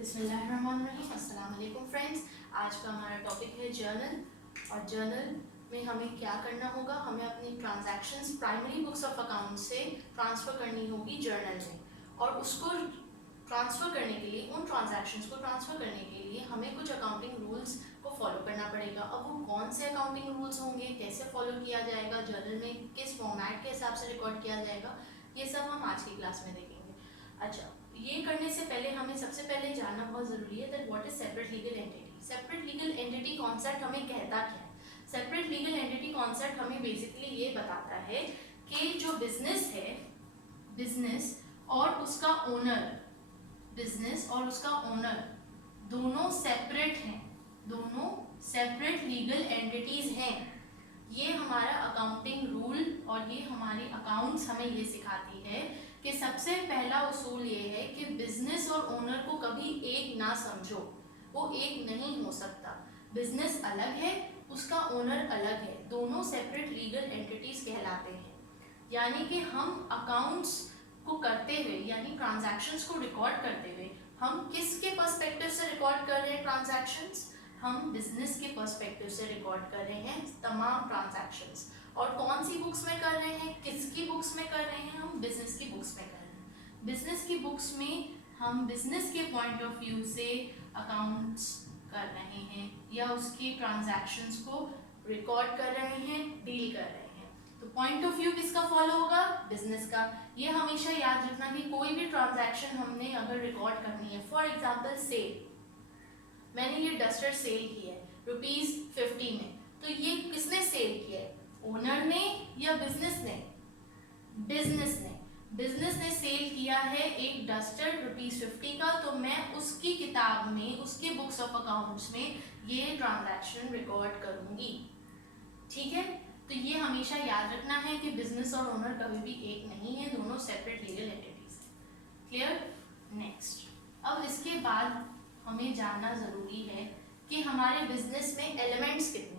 बिस्मिल्लाहिर्रहमानिर्रहीम। अस्सलाम वालेकुम फ्रेंड्स। आज का हमारा टॉपिक है जर्नल। और जर्नल में हमें क्या करना होगा, हमें अपनी transactions primary books of account से ट्रांसफ़र करनी होगी जर्नल में। और उसको ट्रांसफ़र करने के लिए, उन ट्रांजैक्शंस को ट्रांसफ़र करने के लिए हमें कुछ अकाउंटिंग रूल्स को फॉलो करना पड़ेगा। अब वो कौन से अकाउंटिंग रूल्स होंगे, कैसे फॉलो किया जाएगा, जर्नल में किस फॉर्मेट के हिसाब से रिकॉर्ड किया जाएगा, ये सब हम आज की क्लास में देखेंगे। अच्छा, ये करने से पहले हमें सबसे पहले जानना बहुत ज़रूरी है that what is separate legal entity. Separate legal entity concept हमें कहता क्या है? सेपरेट लीगल एंटिटी कॉन्सेप्ट हमें बेसिकली ये बताता है कि जो बिजनेस है, बिजनेस और उसका ओनर, बिजनेस और उसका ओनर दोनों सेपरेट हैं, दोनों सेपरेट लीगल एंटिटीज हैं। ये हमारा अकाउंटिंग रूल और ये हमारी अकाउंट्स हमें ये सिखाती है कि सबसे पहला उसूल ये है कि बिजनेस और ओनर को कभी एक ना समझो, वो एक नहीं हो सकता। बिजनेस अलग है, उसका ओनर अलग है, दोनों सेपरेट लीगल एंटिटीज कहलाते हैं। यानी कि हम अकाउंट्स को करते हुए, यानी ट्रांजैक्शंस को रिकॉर्ड करते हुए, हम किसके पर्सपेक्टिव से रिकॉर्ड कर रहे हैं ट्रांजैक्शंस? हम बिजनेस के पर्सपेक्टिव से रिकॉर्ड कर रहे हैं तमाम ट्रांजैक्शंस। और कौन सी बुक्स में कर रहे हैं, किसकी बुक्स में कर रहे हैं? हम बिजनेस की बुक्स में कर रहे हैं। बिजनेस की बुक्स में हम बिजनेस के पॉइंट ऑफ व्यू से अकाउंट्स कर रहे हैं या उसकी ट्रांजैक्शंस को रिकॉर्ड कर रहे हैं, डील कर रहे हैं। तो पॉइंट ऑफ व्यू किसका फॉलो होगा? बिजनेस का। ये हमेशा याद रखना कि कोई भी ट्रांजैक्शन हमने अगर रिकॉर्ड करनी है, फॉर एग्जांपल सेल, मैंने ये डस्टर सेल की है ₹50 में, तो ये किसने सेल किया है? ओनर ने या बिजनेस ने? बिजनेस ने। बिजनेस ने सेल किया है एक डस्टर ₹50 का, तो मैं उसकी किताब में, उसके बुक्स ऑफ अकाउंट्स में ये ट्रांजैक्शन रिकॉर्ड करूंगी। ठीक है, तो ये हमेशा याद रखना है कि बिजनेस और ओनर कभी भी एक नहीं है, दोनों सेपरेट लीगल एंटिटीज हैं। क्लियर? नेक्स्ट, अब इसके बाद हमें जानना ज़रूरी है कि हमारे बिजनेस में एलिमेंट्स कितने हैं।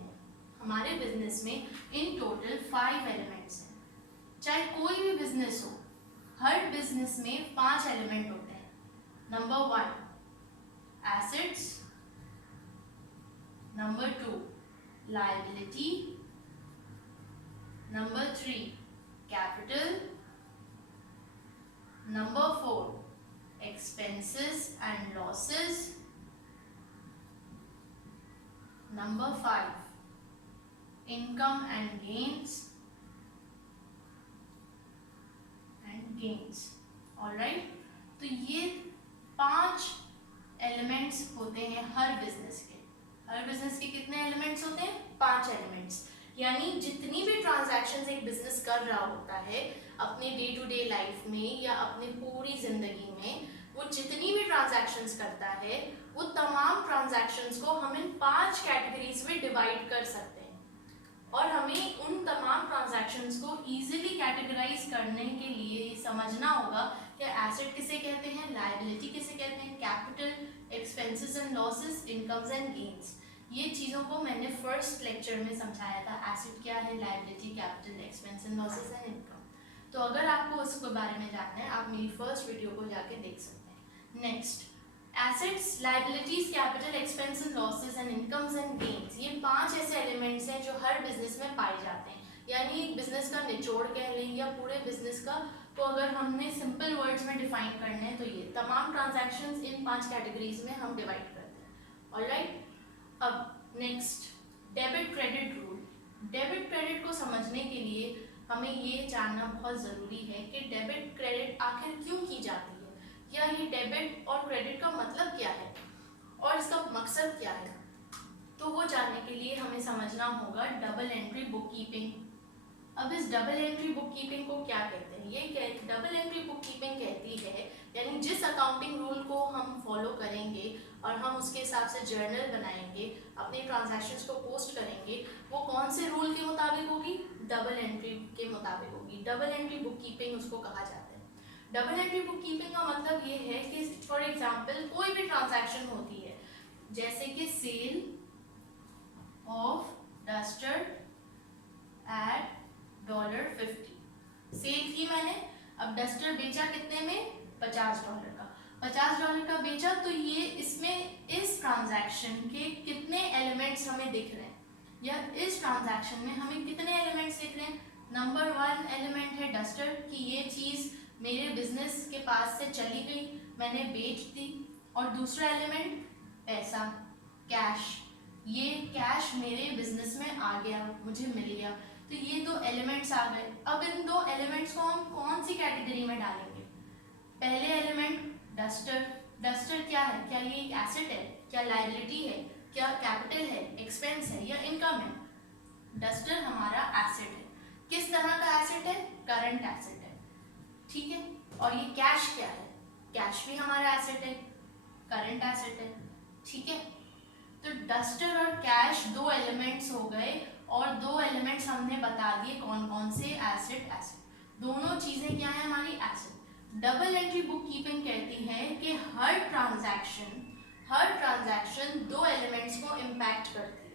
हमारे बिजनेस में इन टोटल 5 एलिमेंट्स हैं। चाहे कोई भी बिजनेस हो, हर बिजनेस में 5 एलिमेंट होते हैं। Number 1 assets, number 2 liability, number 3 capital, number 4 expenses and losses, number 5 income and gains, alright। तो ये 5 एलिमेंट्स होते हैं हर बिजनेस के। हर बिजनेस के कितने एलिमेंट्स होते हैं? 5 एलिमेंट्स। यानी जितनी भी ट्रांजैक्शंस एक बिजनेस कर रहा होता है अपने डे टू डे लाइफ में या अपनी पूरी जिंदगी में, वो जितनी भी ट्रांजैक्शंस करता है, वो तमाम ट्रांजैक्शंस को हम इन 5 कैटेगरीज में डिवाइड कर सकते हैं। और हमें उन तमाम ट्रांजैक्शंस को इजीली कैटेगराइज करने के लिए समझना होगा कि एसेट किसे कहते हैं, लायबिलिटी किसे कहते हैं, capital, expenses and losses, incomes and gains. ये चीज़ों को मैंने फर्स्ट लेक्चर में समझाया था। एसेट क्या है, liability, capital, expense and losses and income. तो अगर आपको उसके बारे में जानना है, आप मेरी फर्स्ट वीडियो को जाके देख सकते हैं। Next, assets, liabilities, capital, expense and losses and incomes and gains, ये 5 ऐसे एलिमेंट्स हैं जो हर बिजनेस में पाए जाते हैं। यानी एक बिजनेस का निचोड़ कह लें या पूरे बिजनेस का, तो अगर हमने सिंपल वर्ड्स में डिफाइन करना है तो ये तमाम ट्रांजैक्शंस इन 5 कैटेगरीज में हम डिवाइड करते हैं। ऑलराइट, अब next, debit credit rule. Debit credit को समझने के लिए हमें ये जानना बहुत ज़रूरी है कि डेबिट क्रेडिट आखिर क्यों की जाती है, या ये डेबिट और क्रेडिट का मतलब क्या है और इसका मकसद क्या है। तो वो जानने के लिए हमें समझना होगा डबल एंट्री बुक कीपिंग। अब इस डबल एंट्री बुक कीपिंग को क्या कहते हैं? ये डबल एंट्री बुक कीपिंग कहती है, यानी जिस अकाउंटिंग रूल को हम फॉलो करेंगे और हम उसके हिसाब से जर्नल बनाएंगे, अपने ट्रांजैक्शंस को पोस्ट करेंगे, वो कौन से रूल के मुताबिक होगी? डबल एंट्री के मुताबिक होगी। डबल एंट्री बुक कीपिंग उसको कहा जाता है। डबल एंट्री बुक कीपिंग का मतलब ये है कि फॉर एग्जांपल कोई भी ट्रांजैक्शन होती है, जैसे कि sale of duster at $50, sale की मैंने, अब डस्टर बेचा कितने में? $50 का। $50 का बेचा, तो ये इसमें इस ट्रांजैक्शन के कितने एलिमेंट्स हमें दिख रहे हैं, या इस ट्रांजैक्शन में हमें कितने एलिमेंट्स दिख रहे हैं। नंबर 1 एलिमेंट है डस्टर, कि ये चीज़ मेरे बिजनेस के पास से चली गई, मैंने बेच दी। और दूसरा एलिमेंट पैसा, कैश, ये कैश मेरे बिजनेस में आ गया, मुझे मिल गया। तो ये 2 एलिमेंट्स आ गए। अब इन 2 एलिमेंट्स को हम कौन सी कैटेगरी में डालेंगे। पहले एलिमेंट डस्टर, डस्टर क्या है, क्या ये एक एसेट है, क्या लायबिलिटी है, क्या कैपिटल है, एक्सपेंस है या इनकम है। डस्टर हमारा एसेट है। किस तरह का एसेट है, करंट एसेट है, ठीक है। और ये कैश क्या है, कैश भी हमारा एसेट है, करंट एसेट है, ठीक है। तो डस्टर और कैश 2 एलिमेंट्स हो गए, और 2 एलिमेंट्स हमने बता दिए कौन कौन से, एसेट। दोनों चीजें क्या है हमारी, asset. Double entry book keeping कहती है कि हर ट्रांजैक्शन 2 एलिमेंट्स को इम्पैक्ट करती है,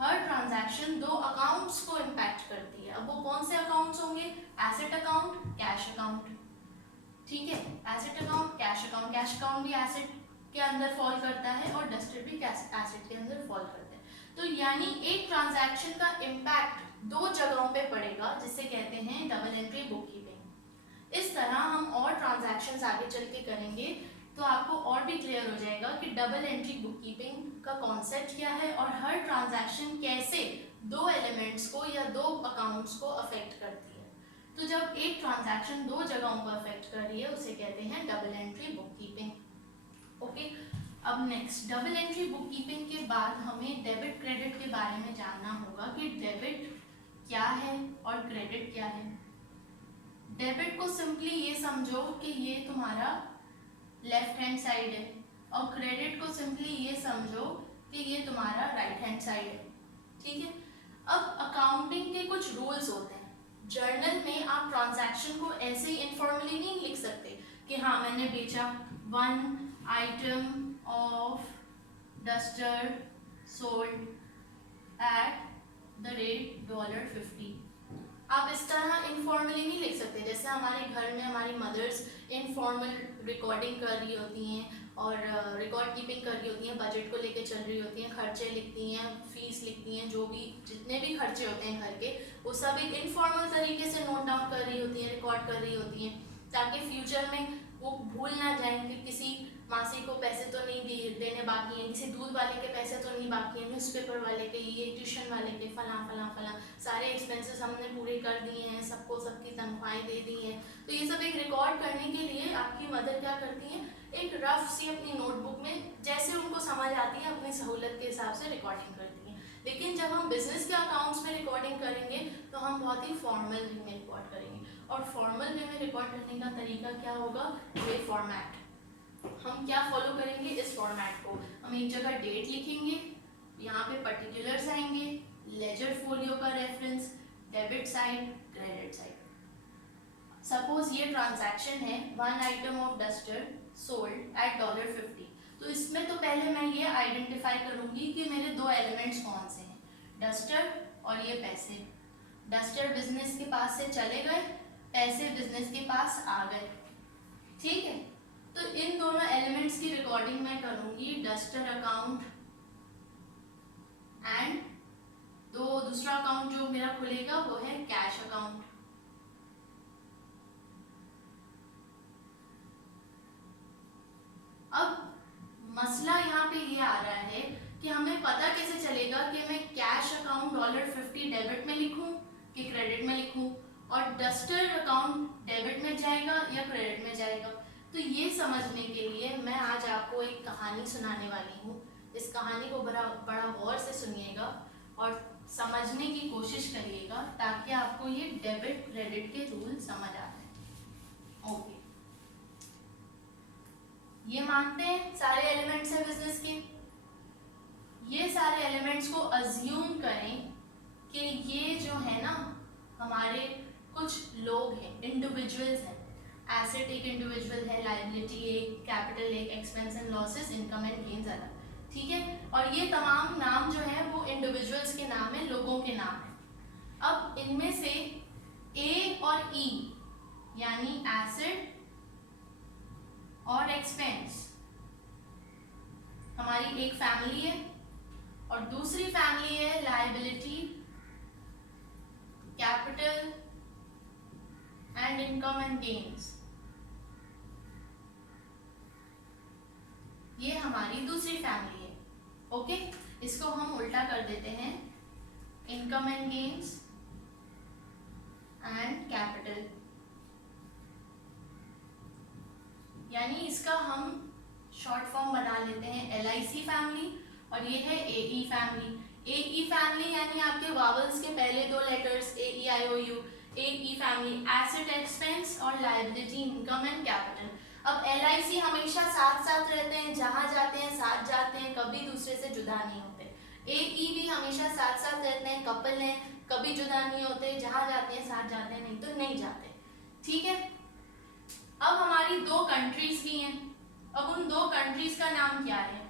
हर ट्रांजैक्शन 2 अकाउंट्स को इम्पैक्ट करती है। अब वो कौन से अकाउंट्स होंगे, एसेट अकाउंट, कैश अकाउंट, ठीक है। Asset account, cash account, cash account भी एसेट के अंदर फॉल करता है और डस्टर भी एसेट के अंदर फॉल करता है। तो यानी एक ट्रांजैक्शन का इम्पैक्ट 2 जगहों पे पड़ेगा, जिसे कहते हैं डबल एंट्री बुक कीपिंग। इस तरह हम और ट्रांजैक्शंस आगे चल के करेंगे तो आपको और भी क्लियर हो जाएगा कि डबल एंट्री बुक कीपिंग का कॉन्सेप्ट क्या है और हर ट्रांजैक्शन कैसे 2 एलिमेंट्स को या 2 अकाउंट्स को अफेक्ट करती है। तो जब एक ट्रांजैक्शन 2 जगहों को अफेक्ट कर रही है उसे कहते हैं double entry bookkeeping. Okay, अब next double entry bookkeeping के बाद हमें डेबिट क्रेडिट के बारे में जानना होगा कि डेबिट क्या है और क्रेडिट क्या है। डेबिट को सिंपली ये समझो कि ये तुम्हारा लेफ्ट हैंड साइड है, और क्रेडिट को सिंपली ये समझो कि ये तुम्हारा राइट हैंड साइड है, ठीक है। अब अकाउंटिंग के कुछ रूल्स होते हैं। जर्नल में आप ट्रांजैक्शन को ऐसे ही इनफॉर्मली नहीं लिख सकते कि हाँ मैंने बेचा 1 item of duster sold at the rate $50। आप इस तरह इनफॉर्मली नहीं लिख सकते। जैसे हमारे घर में हमारी मदर्स इनफॉर्मल रिकॉर्डिंग कर रही होती हैं और रिकॉर्ड कीपिंग कर रही होती हैं, बजट को लेके चल रही होती हैं, खर्चे लिखती हैं, फीस लिखती हैं, जो भी जितने भी खर्चे होते हैं घर के, वो सब एक इनफॉर्मल तरीके से नोट डाउन कर रही होती हैं, रिकॉर्ड कर रही होती हैं, ताकि फ्यूचर में वो भूल ना जाए कि किसी मासी को पैसे तो नहीं देने बाकी हैं, किसी दूध वाले के पैसे तो नहीं बाकी हैं, न्यूज़पेपर वाले के, ये ट्यूशन वाले के, फला सारे एक्सपेंसेस हमने पूरे कर दिए हैं, सबको सबकी तनख्वाहें दे दी हैं। तो ये सब एक रिकॉर्ड करने के लिए आपकी मदर क्या करती हैं, एक रफ सी अपनी नोटबुक में जैसे उनको समझ आती है अपनी सहूलत के हिसाब से रिकॉर्डिंग करती हैं। लेकिन जब हम बिजनेस के अकाउंट्स में रिकॉर्डिंग करेंगे तो हम बहुत ही फॉर्मल वे में रिकॉर्ड करेंगे। और फॉर्मल वे में रिकॉर्ड करने का तरीका क्या होगा, ये फॉर्मेट। हम क्या फॉलो करेंगे, इस फॉर्मेट को हम एक जगह डेट लिखेंगे, यहाँ पे पर्टिकुलर्स आएंगे, लेजर फोलियो का reference, debit side, credit side. Suppose ये ट्रांजैक्शन है 1 item of duster sold at $50। तो इसमें तो पहले मैं ये आइडेंटिफाई करूंगी कि मेरे 2 एलिमेंट्स कौन से हैं, डस्टर और ये पैसे। डस्टर बिजनेस के पास से चले गए, पैसे बिजनेस के पास आ गए, ठीक है। तो इन दोनों एलिमेंट्स की रिकॉर्डिंग मैं करूंगी डस्टर अकाउंट एंड दूसरा अकाउंट जो मेरा खुलेगा वो है कैश अकाउंट। अब मसला यहाँ पे ये आ रहा है कि हमें पता कैसे चलेगा कि मैं कैश अकाउंट $50 डेबिट में लिखूं कि क्रेडिट में लिखूं, और डस्टर अकाउंट डेबिट में जाएगा या क्रेडिट में जाएगा। तो ये समझने के लिए मैं आज आपको एक कहानी सुनाने वाली हूँ। इस कहानी को बड़ा गौर से सुनिएगा और समझने की कोशिश करिएगा ताकि आपको ये डेबिट क्रेडिट के रूल समझ आ जाए। ओके, ये मानते हैं सारे एलिमेंट्स हैं बिजनेस के। ये सारे एलिमेंट्स को अज्यूम करें कि ये जो है ना हमारे कुछ लोग हैं, इंडिविजुअल्स हैं। एसेट एक इंडिविजुअल है, लायबिलिटी एक, कैपिटल एक, expense and losses, income and gains अलग, ठीक है। और ये तमाम नाम जो है वो इंडिविजुअल्स के नाम है, लोगों के नाम है। अब इनमें से ए और ई यानी एसेट और एक्सपेंस। हमारी एक फैमिली है और दूसरी फैमिली है liability, capital and income and gains. ये हमारी दूसरी फैमिली है। ओके, इसको हम उल्टा कर देते हैं, income and gains and capital, यानी इसका हम शॉर्ट फॉर्म बना लेते हैं LIC फैमिली, और ये है AE फैमिली। AE फैमिली यानी आपके वावल्स के पहले दो letters AEIOU, AE family, asset, expense और लायबिलिटी, इनकम एंड कैपिटल। अब LIC हमेशा साथ साथ रहते हैं, जहां जाते हैं साथ जाते हैं, कभी दूसरे से जुदा नहीं होते। AE भी हमेशा साथ साथ रहते हैं, कपल हैं, कभी जुदा नहीं होते, जहां जाते हैं साथ जाते हैं, नहीं तो नहीं जाते। ठीक है, अब हमारी दो कंट्रीज भी हैं। अब उन दो कंट्रीज का नाम क्या है?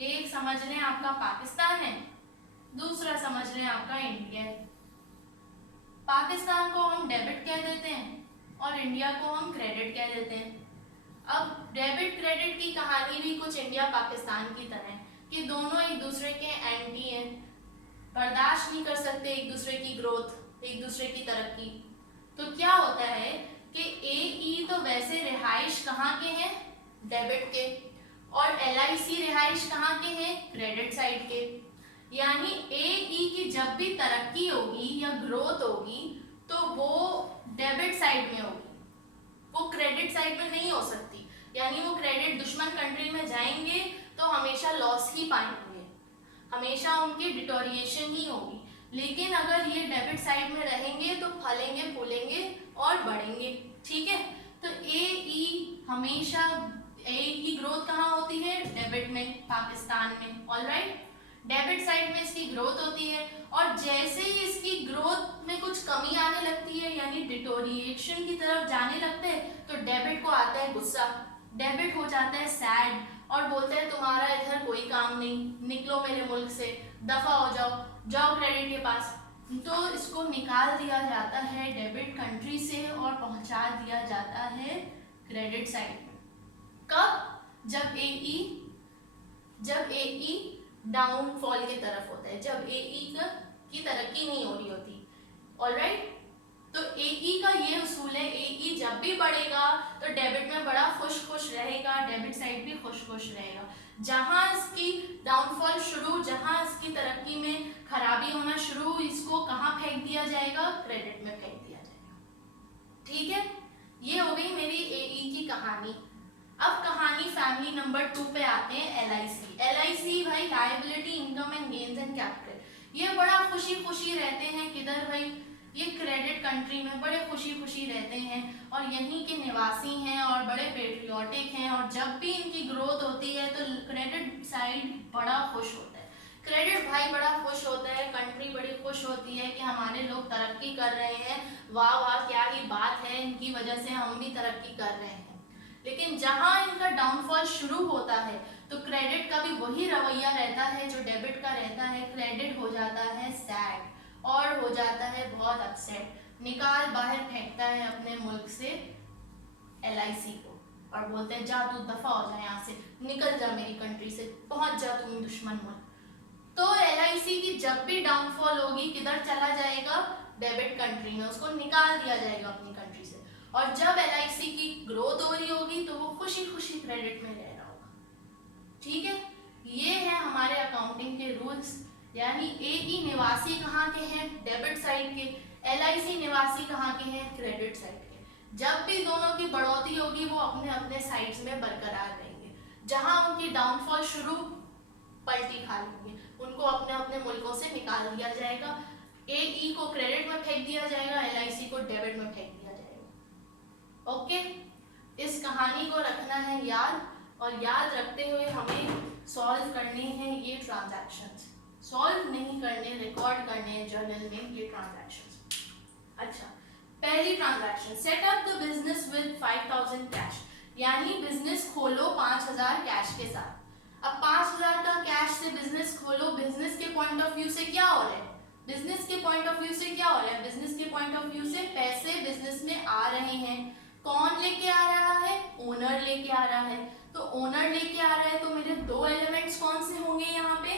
एक समझ लें आपका पाकिस्तान है, दूसरा समझ लें आपका इंडिया है। पाकिस्तान को हम डेबिट कह देते हैं और इंडिया को हम क्रेडिट कह देते हैं। अब डेबिट क्रेडिट की कहानी भी कुछ इंडिया पाकिस्तान की तरह है कि दोनों एक दूसरे के एंटी हैं, बर्दाश्त नहीं कर सकते एक दूसरे की ग्रोथ, एक दूसरे की तरक्की। तो क्या होता है कि AE तो वैसे रिहाइश कहाँ के हैं? डेबिट के, और LIC रिहाइश कहाँ के हैं? क्रेडिट साइड के। यानी AE की जब भी तरक्की होगी या ग्रोथ होगी तो वो डेबिट साइड में होगी, वो क्रेडिट साइड में नहीं हो सकती। यानी वो क्रेडिट दुश्मन कंट्री में जाएंगे तो हमेशा लॉस ही पाएंगे, हमेशा उनकी डिटोरिएशन ही होगी। लेकिन अगर ये डेबिट साइड में रहेंगे तो फलेंगे, फूलेंगे और बढ़ेंगे। ठीक है, तो AE हमेशा, AE की ग्रोथ कहाँ होती है? डेबिट में, पाकिस्तान में। ऑलराइट, डेबिट साइड में इसकी ग्रोथ होती है, और जैसे ही इसकी ग्रोथ में कुछ कमी आने लगती है, यानी डिटोरिएशन की तरफ जाने लगते हैं, तो डेबिट को आता है गुस्सा, डेबिट हो जाता है सैड और बोलते हैं तुम्हारा इधर कोई काम नहीं, निकलो मेरे मुल्क से, दफा हो जाओ, जाओ क्रेडिट के पास। तो इसको निकाल दिया जाता है डेबिट कंट्री से और पहुंचा दिया जाता है क्रेडिट साइड में। कब? जब AE डाउनफॉल की तरफ होता है, जब AE की तरक्की नहीं हो रही होती। ऑलराइट, तो AE का ये उसूल है, AE जब भी बढ़ेगा तो डेबिट में बड़ा खुश खुश रहेगा, डेबिट साइड भी खुश खुश रहेगा। जहां इसकी डाउनफॉल शुरू, जहां इसकी तरक्की में खराबी होना शुरू, इसको कहां फेंक दिया जाएगा? क्रेडिट में फेंक दिया जाएगा। ठीक है, ये हो गई मेरी AE की कहानी। अब कहानी फैमिली नंबर 2 पे आते हैं, LIC भाई, liability, income and gains and capital. ये बड़ा खुशी खुशी रहते हैं, किधर भाई? ये क्रेडिट कंट्री में बड़े खुशी खुशी रहते हैं और यहीं के निवासी हैं और बड़े पेट्रियोटिक हैं, और जब भी इनकी ग्रोथ होती है तो क्रेडिट साइड बड़ा खुश होता है, क्रेडिट भाई बड़ा खुश होता है, कंट्री बड़ी खुश होती है कि हमारे लोग तरक्की कर रहे हैं, वाह वाह क्या ही बात है, इनकी वजह से हम भी तरक्की कर रहे हैं। लेकिन जहां इनका डाउनफॉल शुरू होता है तो क्रेडिट का भी वही रवैया रहता है जो डेबिट का रहता है, क्रेडिट हो जाता है सैड और हो जाता है बहुत अपसेट, निकाल बाहर फेंकता है अपने मुल्क से LIC को और बोलते हैं जा तू दफा हो जा, यहाँ से निकल जा, मेरी कंट्री से पहुंच जा तुम दुश्मन मुल्क। तो LIC की जब भी डाउनफॉल होगी किधर चला जाएगा? डेबिट कंट्री में, उसको निकाल दिया जाएगा अपनी कंट्री से। और जब LIC की ग्रोथ हो रही होगी तो वो खुशी खुशी क्रेडिट में रह रहा होगा। ठीक है, ये है हमारे अकाउंटिंग के रूल्स। यानी AE निवासी कहाँ के हैं? डेबिट साइड के। LIC निवासी कहाँ के हैं? क्रेडिट साइड के। जब भी दोनों की बढ़ोतरी होगी वो अपने अपने साइड्स में बरकरार रहेंगे, जहां उनकी डाउनफॉल शुरू पलटी खा लेंगे, उनको अपने अपने मुल्कों से निकाल दिया जाएगा। AE को क्रेडिट में फेंक दिया जाएगा, LIC को डेबिट में फेंक दिया जाएगा। ओके, इस कहानी को रखना है याद, और याद रखते हुए हमें सॉल्व करने हैं ये ट्रांजैक्शंस, सॉल्व नहीं करने, रिकॉर्ड करने हैं जर्नल में ये ट्रांजैक्शंस। अच्छा, पहली transaction, set up the business with 5000 cash, यानी बिजनेस खोलो 5000 कैश के साथ। अब 5000 का कैश से बिजनेस खोलो, बिजनेस के पॉइंट ऑफ व्यू से क्या हो रहा है? बिजनेस के पॉइंट ऑफ व्यू से क्या हो रहा है? बिजनेस के पॉइंट ऑफ व्यू से पैसे बिजनेस में आ रहे हैं, कौन लेके आ रहा है? ओनर लेके आ रहा है। तो ओनर लेके आ रहा है तो मेरे दो एलिमेंट्स कौन से होंगे यहाँ पे?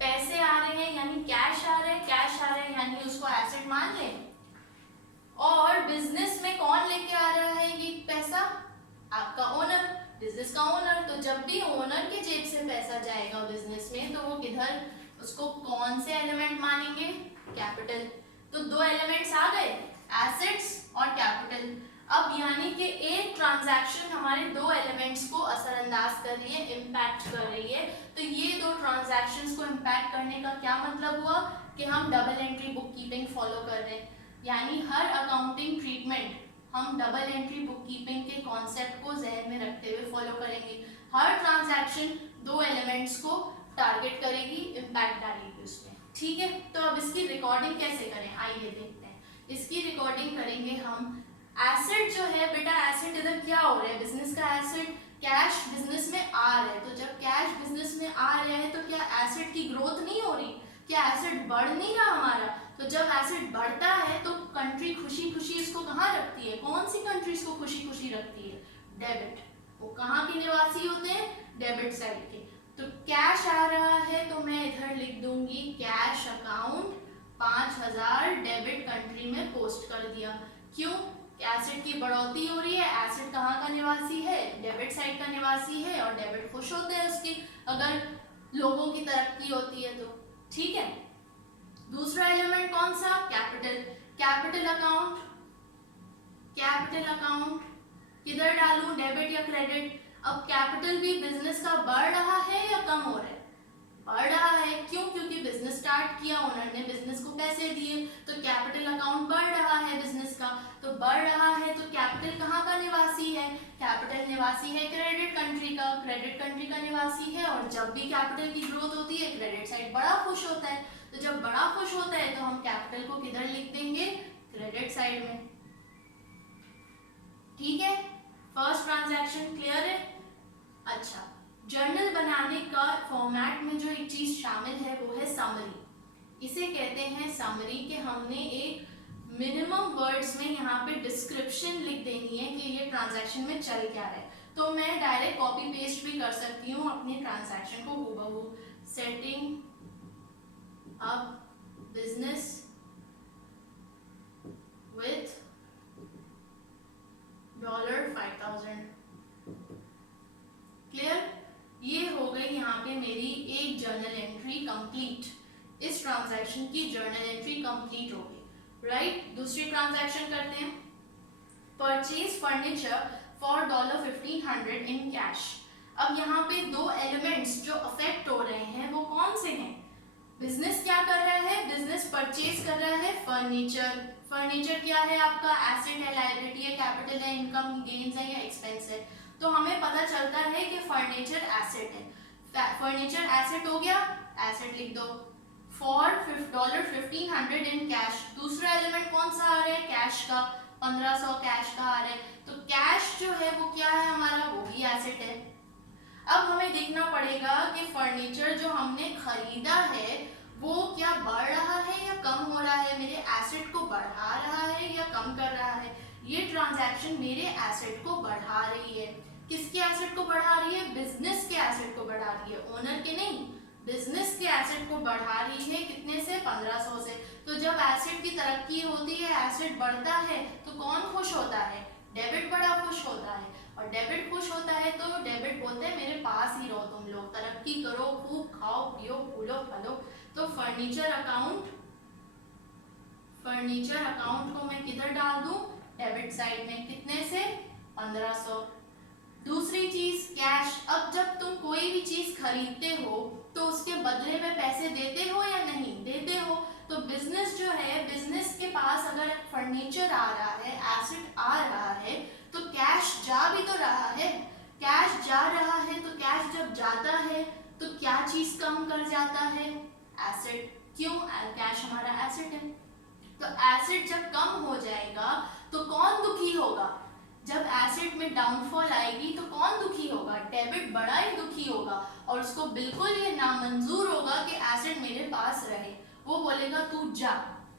पैसे आ रहे हैं यानी कैश आ रहा है, कैश आ रहा है यानी उसको एसेट मान ले। और बिजनेस में कौन लेके आ रहा है ये पैसा? आपका ओनर, बिजनेस का ओनर। तो जब भी ओनर के जेब से पैसा जाएगा बिजनेस में तो वो किधर, उसको कौन से एलिमेंट मानेंगे? कैपिटल। तो दो एलिमेंट्स आ गए, एसेट्स और कैपिटल। अब यानी कि एक ट्रांजैक्शन हमारे दो एलिमेंट्स को असरअंदाज कर रही है, इम्पैक्ट कर रही है। तो ये दो ट्रांजैक्शंस को इम्पैक्ट करने का क्या मतलब हुआ कि हम double entry book keeping follow कर रहे हैं, यानी हर अकाउंटिंग ट्रीटमेंट हम डबल एंट्री बुक कीपिंग के कॉन्सेप्ट को जहन में रखते हुए फॉलो करेंगे। हर ट्रांजैक्शन दो एलिमेंट्स को टारगेट करेगी, इम्पैक्ट डालेगी उसमें। ठीक है, तो अब इसकी रिकॉर्डिंग कैसे करें, आइए देखते हैं। इसकी रिकॉर्डिंग करेंगे हम। एसेट जो है बेटा, एसेट इधर क्या हो रहा है? बिजनेस का एसेट, कैश बिजनेस में आ रहा है। तो जब कैश बिजनेस में आ रहा है तो क्या एसेट की ग्रोथ नहीं हो रही? क्या एसेट बढ़ नहीं रहा हमारा? तो जब एसेट बढ़ता है तो कंट्री खुशी खुशी इसको कहाँ रखती है? कौन सी कंट्री इसको खुशी खुशी रखती है? डेबिट। वो कहाँ के निवासी होते हैं? डेबिट साइड के। तो कैश आ रहा है तो मैं इधर लिख दूंगी कैश अकाउंट 5000 डेबिट कंट्री में पोस्ट कर दिया। क्यों? एसेट की बढ़ोतरी हो रही है। एसेट कहाँ का निवासी है? डेबिट साइड का निवासी है और डेबिट खुश होते हैं उसकी, अगर लोगों की तरक्की होती है तो। ठीक है, दूसरा एलिमेंट कौन सा? Capital. Capital account, capital account किधर डालूं, डेबिट या क्रेडिट? अब कैपिटल भी बिजनेस का बढ़ रहा है या कम हो रहा है? बढ़ रहा है। क्यों? क्योंकि बिजनेस स्टार्ट किया, ओनर ने बिजनेस को पैसे दिए, तो कैपिटल अकाउंट बढ़ रहा है बिजनेस का। तो बढ़ रहा है तो कैपिटल कहाँ का निवासी है? कैपिटल निवासी है क्रेडिट कंट्री का, क्रेडिट कंट्री का निवासी है। और जब भी कैपिटल की ग्रोथ होती है क्रेडिट साइड बड़ा खुश होता है। तो जब बड़ा खुश होता है तो हम कैपिटल को किधर लिख देंगे? क्रेडिट साइड में। ठीक है, फर्स्ट ट्रांजैक्शन क्लियर है? अच्छा, जर्नल बनाने का फॉर्मेट में जो एक चीज शामिल है वो है समरी। इसे कहते हैं समरी, कि हमने एक मिनिमम वर्ड्स में यहाँ पे डिस्क्रिप्शन लिख देनी है कि ये ट्रांजैक्शन में चल क्या रहा है। तो मैं डायरेक्ट कॉपी पेस्ट भी कर सकती हूँ अपनी ट्रांजैक्शन को हूबहू। Setting up business with $5000। Clear? ये हो गई यहाँ पे मेरी एक जर्नल एंट्री कंप्लीट। इस ट्रांजैक्शन की जर्नल एंट्री कंप्लीट हो गई। राइट, दूसरी ट्रांजैक्शन करते हैं। Purchase furniture for $1500 in cash. अब यहाँ पे दो एलिमेंट्स जो अफेक्ट हो रहे हैं वो कौन से हैं? बिजनेस क्या कर रहा है? बिजनेस परचेज कर रहा है फर्नीचर। फर्नीचर क्या है आपका? एसेट है, लायबिलिटी है, कैपिटल है, इनकम गेन्स है या एक्सपेंस है? तो हमें पता चलता है कि फर्नीचर एसेट है। फर्नीचर एसेट हो गया, एसेट लिख दो। For $1500 in cash. दूसरा एलिमेंट कौन सा आ रहा है? कैश का, 1500 कैश का आ रहा है। तो कैश जो है वो क्या है हमारा? वो भी एसेट है। अब हमें देखना पड़ेगा कि फर्नीचर जो हमने खरीदा है वो क्या बढ़ रहा है या कम हो रहा है, मेरे एसेट को बढ़ा रहा है या कम कर रहा है। ये ट्रांजैक्शन मेरे एसेट को बढ़ा रही है। किसके एसेट को बढ़ा रही है? बिजनेस के एसेट को बढ़ा रही है, ओनर के नहीं, बिजनेस के एसेट को बढ़ा रही है। कितने से? 1500 से। तो जब एसेट की तरक्की होती है, एसेट बढ़ता है तो कौन खुश होता है? डेबिट बड़ा खुश होता है। और डेबिट खुश होता है तो डेबिट बोलते हैं मेरे पास ही रहो, तुम लोग तरक्की करो, खूब खाओ पियो फूलो फलो। तो फर्नीचर अकाउंट, फर्नीचर अकाउंट को मैं किधर डाल दूं? डेबिट साइड में। कितने से? 1500। दूसरी चीज कैश। अब जब तुम कोई भी चीज खरीदते हो तो उसके बदले में पैसे देते हो या नहीं? देते हो। तो बिजनेस जो है, बिजनेस के पास अगर फर्नीचर आ रहा है, एसेट आ रहा है, तो कैश जा भी तो रहा है। कैश जा रहा है तो कैश जब जाता है तो क्या चीज कम कर जाता है? एसेट। क्यों? कैश हमारा एसेट है। तो एसेट जब कम हो जाएगा तो कौन दुखी होगा? जब एसेट में डाउनफॉल आएगी तो कौन दुखी होगा? डेबिट बड़ा ही दुखी होगा और उसको बिल्कुल ये नामंजूर होगा कि एसेट मेरे पास रहे। वो बोलेगा तू जा,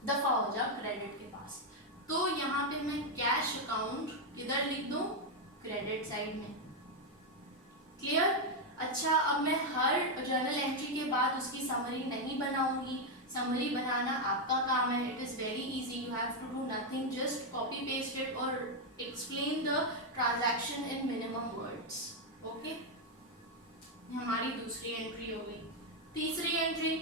दफा हो जा क्रेडिट के पास। तो यहाँ पे मैं कैश अकाउंट इधर लिख दूं क्रेडिट साइड में। क्लियर? अच्छा, अब मैं हर जर्नल एंट्री के बाद उसकी समरी नहीं बनाऊंगी। समरी बनाना आपका काम है। It is very easy, you have to do nothing, just copy paste it और explain the transaction in minimum words. Okay, हमारी दूसरी एंट्री हो गई। तीसरी entry,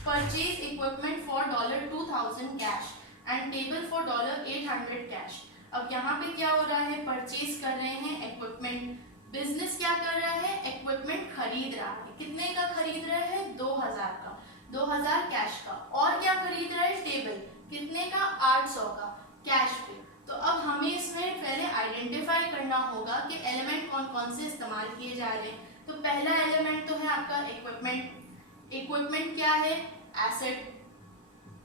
purchase equipment for $2000 cash and table for $800 cash. अब यहाँ पे क्या हो रहा है, परचेज कर रहे हैं इक्विपमेंट। बिजनेस क्या कर रहा है, इक्विपमेंट खरीद रहा है। कितने का खरीद रहा है, 2000 का, 2000 कैश का। और क्या खरीद रहा है, टेबल। कितने का, 800 का कैश पे। तो अब हमें इसमें पहले आइडेंटिफाई करना होगा कि एलिमेंट कौन कौन से इस्तेमाल किए जा रहे हैं। तो पहला एलिमेंट तो है आपका इक्विपमेंट। इक्विपमेंट क्या है, एसेट।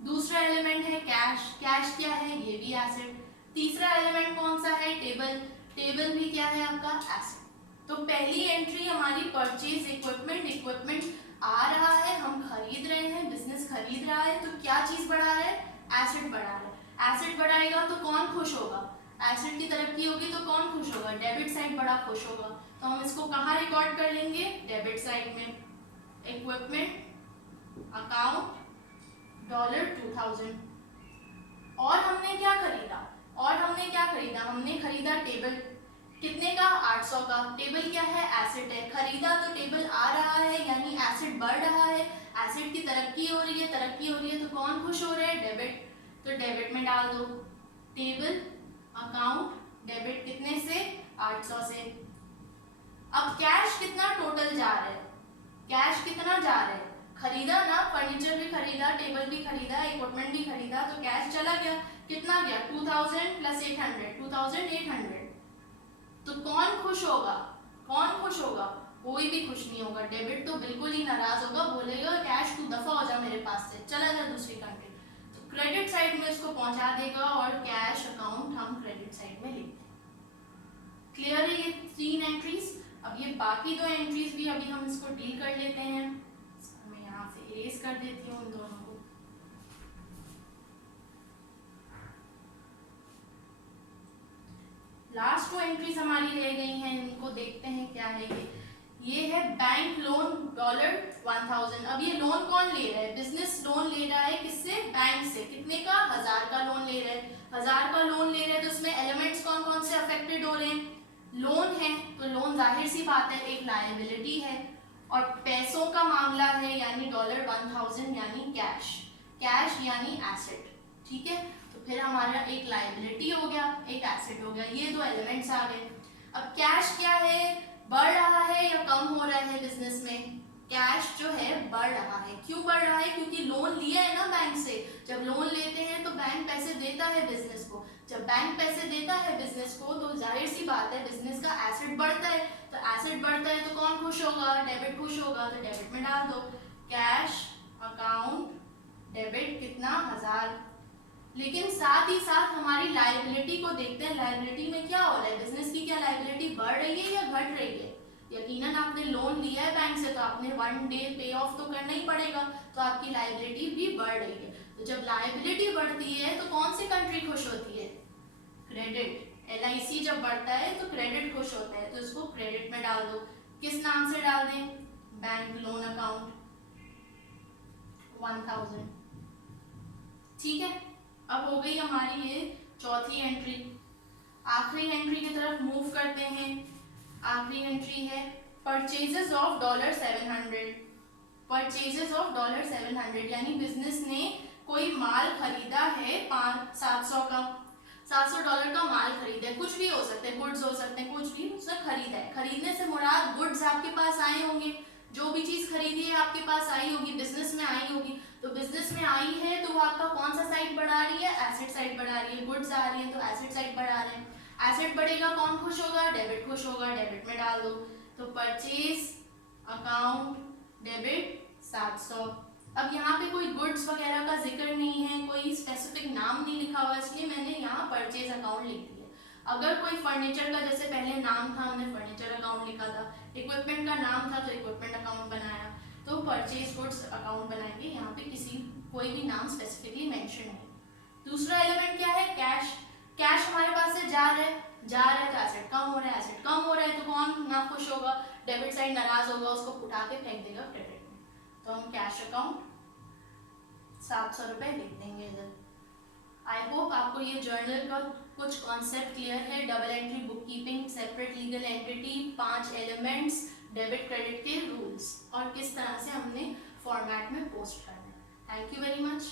दूसरा एलिमेंट है कैश। कैश क्या है, ये भी एसेट। तीसरा एलिमेंट कौन सा है, टेबल। टेबल भी क्या है आपका, एसेट। तो पहली एंट्री हमारी परचेज इक्विपमेंट। इक्विपमेंट आ रहा है, हम खरीद रहे हैं, बिजनेस खरीद रहा है, तो क्या चीज बढ़ा रहा है, एसेट बढ़ा रहा है। एसेट बढ़ाएगा तो कौन खुश होगा, एसेट की तरक्की होगी तो कौन खुश होगा, डेबिट साइड बड़ा खुश होगा। तो हम इसको कहाँ रिकॉर्ड कर लेंगे, डेबिट साइड में। Equipment account $2000। और हमने क्या खरीदा, हमने खरीदा टेबल। कितने का, 800 का। टेबल क्या है, एसेट है। खरीदा तो टेबल आ रहा है, यानी एसेट बढ़ रहा है। एसेट की तरक्की हो रही है, तो कौन खुश हो रहा है, डेबिट। तो डेबिट में डाल दो, टेबल अकाउंट डेबिट कितने से, 800 से। अब कैश कितना टोटल जा रहा है, कैश कितना जा रहा है, खरीदा ना, फर्नीचर भी खरीदा, टेबल भी खरीदा, इक्विपमेंट भी खरीदा, तो कैश चला गया। कितना गया, 2000 प्लस 800, 2800। तो कौन खुश होगा, कोई भी खुश नहीं होगा। डेबिट तो बिल्कुल ही नाराज होगा, बोलेगा कैश तू दफा हो जा मेरे पास से, चला जा दूसरी कंट्री। तो क्रेडिट साइड में इसको पहुंचा देगा और कैश अकाउंट हम क्रेडिट साइड में लिखते हैं। क्लियर है ये 3 एंट्रीज। अब ये बाकी 2 एंट्रीज भी अभी हम इसको डील कर लेते हैं। मैं यहाँ से इरेज कर देती हूँ इन दोनों को। लास्ट 2 एंट्रीज हमारी रह गई हैं, इनको देखते हैं क्या है। ये है बैंक लोन $1000। अब ये लोन कौन ले रहा है, बिजनेस लोन ले रहा है, किससे, बैंक से। कितने का, 1000 का लोन ले रहा है। 1000 का लोन ले रहा है तो उसमें एलिमेंट्स कौन कौन से अफेक्टेड हो रहे हैं, लोन है, तो लोन जाहिर सी बात है एक लायबिलिटी है। और पैसों का मामला है, यानी $1000 यानी कैश, यानी एसेट। ठीक है, तो फिर हमारा एक लायबिलिटी हो गया, एक एसेट हो गया, ये 2 एलिमेंट्स आ गए। अब कैश क्या है, बढ़ रहा है या कम हो रहा है बिजनेस में, कैश जो है बढ़ रहा है। क्यों बढ़ रहा है, क्योंकि लोन लिया है ना बैंक से। जब लोन लेते हैं तो बैंक पैसे देता है बिजनेस को। जब बैंक पैसे देता है बिजनेस को तो जाहिर सी बात है बिजनेस का एसेट बढ़ता है। तो एसेट बढ़ता है तो कौन खुश होगा, डेबिट खुश होगा, तो डेबिट में डाल दो, कैश अकाउंट डेबिट कितना, 1000। लेकिन साथ ही साथ हमारी लायबिलिटी को देखते हैं। लायबिलिटी में क्या हो रहा है, बिजनेस की क्या लायबिलिटी बढ़ रही है या घट रही है। यकीनन आपने लोन लिया है बैंक से तो आपने 1 डे पे ऑफ तो करना ही पड़ेगा, तो आपकी लायबिलिटी भी बढ़ रही है। तो जब लायबिलिटी बढ़ती है तो कौन सी कंट्री खुश होती है, क्रेडिट। LIC जब बढ़ता है तो क्रेडिट खुश होता है, तो इसको क्रेडिट में डाल दो। किस नाम से डाल दें, बैंक लोन अकाउंट 1000। ठीक है, अब हो गई हमारी ये चौथी एंट्री। आखिरी एंट्री की तरफ मूव करते हैं। आखिरी एंट्री है परचेजेस ऑफ $700। परचेजेस ऑफ $700 यानी बिजनेस ने कोई माल खरीदा है 700 का, $700 का माल खरीदा है। कुछ भी हो सकते हैं, गुड्स हो सकते हैं, कुछ भी उसने खरीदा है। खरीदने से मुराद गुड्स आपके पास आए होंगे, जो भी चीज खरीदी है आपके पास आई होगी, बिजनेस में आई होगी। तो बिजनेस में आई है तो वो आपका कौन सा साइड बढ़ा रही है, एसेट साइड बढ़ा रही है। गुड्स आ रही है तो एसेट साइड बढ़ा रहे हैं। एसेट बढ़ेगा कौन खुश होगा, डेबिट खुश होगा, डेबिट में डाल दो। तो परचेज अकाउंट डेबिट 700। अब यहाँ पे कोई गुड्स वगैरह का जिक्र नहीं है, कोई स्पेसिफिक नाम नहीं लिखा हुआ, इसलिए मैंने यहाँ परचेज अकाउंट लिख दिया। अगर कोई फर्नीचर का जैसे पहले नाम था, हमने फर्नीचर अकाउंट लिखा था, इक्विपमेंट का नाम था तो इक्विपमेंट अकाउंट बनाया, तो परचेज गुड्स अकाउंट बनाएंगे। यहाँ पे कोई भी नाम स्पेसिफिकली मेंशन नहीं। दूसरा एलिमेंट क्या है, कैश। कैश हमारे पास से जा रहा है तो एसेट कम हो रहा है, एसेट कम हो रहा है तो कौन ना खुश होगा, डेबिट साइड नाराज होगा, उसको उठा के फेंक देगा क्रेडिट में। तो हम कैश अकाउंट 700 रुपये लिख देंगे इधर। आई होप आपको ये जर्नल का कुछ कॉन्सेप्ट क्लियर है। Double entry book keeping, separate legal entity, 5 elements, debit credit के रूल्स और किस तरह से हमने फॉर्मेट में पोस्ट करना है। Thank you very much.